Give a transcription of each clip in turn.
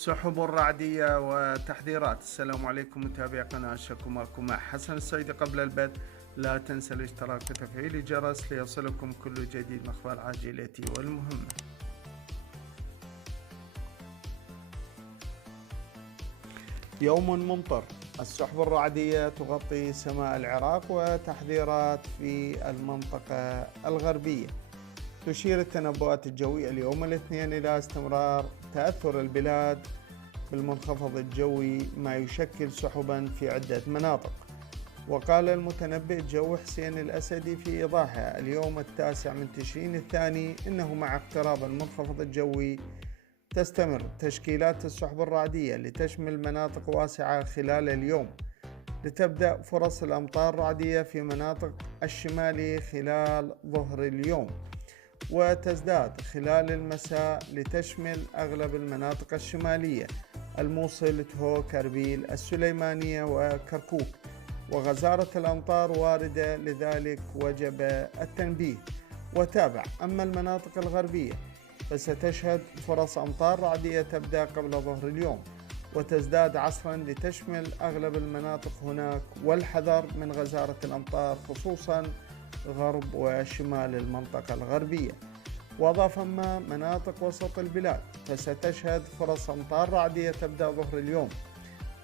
سحب رعدية وتحذيرات. السلام عليكم متابعي قناة شكو معكم مع حسن السيدي. قبل البدء لا تنسى الاشتراك وتفعيل الجرس ليصلكم كل جديد من أخبار العاجلة والمهمة. يوم ممطر، السحب الرعدية تغطي سماء العراق وتحذيرات في المنطقة الغربية. تشير التنبؤات الجوية اليوم الاثنين إلى استمرار تأثر البلاد بالمنخفض الجوي ما يشكل سحبا في عدة مناطق. وقال المتنبئ الجوي حسين الأسدي في إيضاحه اليوم 9 تشرين الثاني إنه مع اقتراب المنخفض الجوي تستمر تشكيلات السحب الرعدية لتشمل مناطق واسعة خلال اليوم، لتبدأ فرص الأمطار الرعدية في مناطق الشمال خلال ظهر اليوم، وتزداد خلال المساء لتشمل أغلب المناطق الشمالية: الموصل، تهوك، أربيل، السليمانية وكركوك. وغزارة الأمطار واردة، لذلك وجب التنبيه. وتابع: أما المناطق الغربية فستشهد فرص أمطار رعدية تبدأ قبل ظهر اليوم وتزداد عصرا لتشمل أغلب المناطق هناك، والحذر من غزارة الأمطار خصوصا غرب وشمال المنطقة الغربية. وأضاف: أما مناطق وسط البلاد فستشهد فرص أمطار رعدية تبدأ ظهر اليوم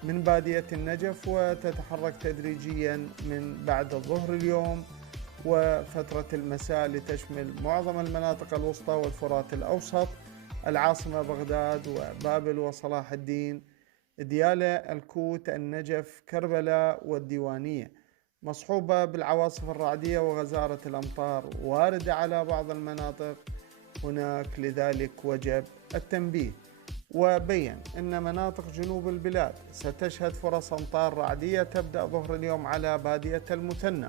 من بادية النجف وتتحرك تدريجيا من بعد ظهر اليوم وفترة المساء لتشمل معظم المناطق الوسطى والفرات الأوسط، العاصمة بغداد وبابل وصلاح الدين، ديالى، الكوت، النجف، كربلاء والديوانية، مصحوبة بالعواصف الرعدية وغزارة الأمطار واردة على بعض المناطق هناك، لذلك وجب التنبيه. وبين أن مناطق جنوب البلاد ستشهد فرص أمطار رعدية تبدأ ظهر اليوم على بادية المثنى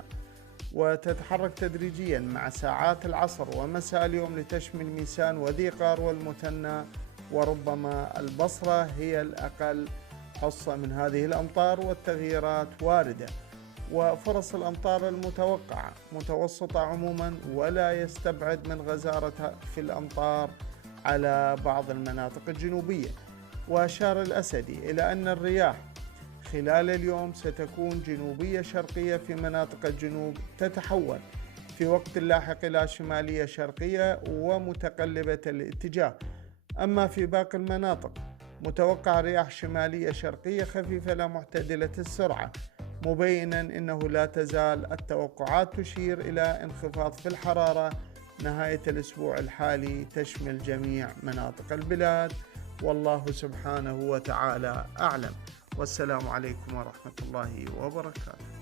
وتتحرك تدريجيا مع ساعات العصر ومساء اليوم لتشمل ميسان وذي قار والمثنى، وربما البصرة هي الأقل حصة من هذه الأمطار، والتغييرات واردة. وفرص الأمطار المتوقعة متوسطة عموما، ولا يستبعد من غزارة في الأمطار على بعض المناطق الجنوبية. وأشار الأسدي إلى أن الرياح خلال اليوم ستكون جنوبية شرقية في مناطق الجنوب، تتحول في وقت لاحق إلى شمالية شرقية ومتقلبة الاتجاه. أما في باقي المناطق متوقع رياح شمالية شرقية خفيفة لا معتدلة السرعة، مبينا أنه لا تزال التوقعات تشير إلى انخفاض في الحرارة نهاية الأسبوع الحالي تشمل جميع مناطق البلاد، والله سبحانه وتعالى أعلم. والسلام عليكم ورحمة الله وبركاته.